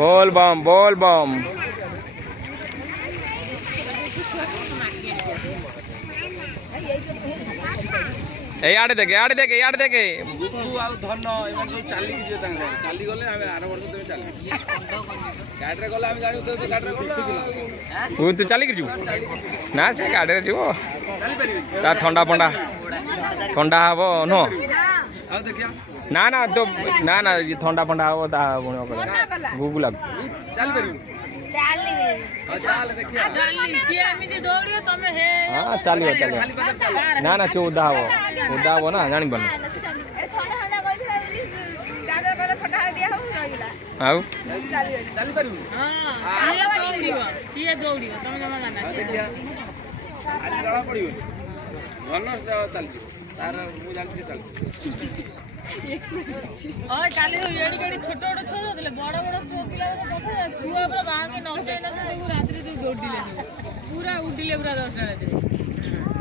बोल बम बोल बम। आड़े देखे आड़े देखे आड़े देखे धन चली चली गले आर वर्ष तुम चल गाड़ी गला जान गाड़ी तू चलिक जीव ना से गाड़ी जीव ठंडा फंडा ठंडा हम नुह ना ना तो ना ना ठंडा फंडा हम गुगुला हाँ चलो चलो ना ना चौदा हम ना जानी पार छोट छोट बड़ बड़ छुआ पूरा बाहर पूरा उड़िले पूरा 10 टा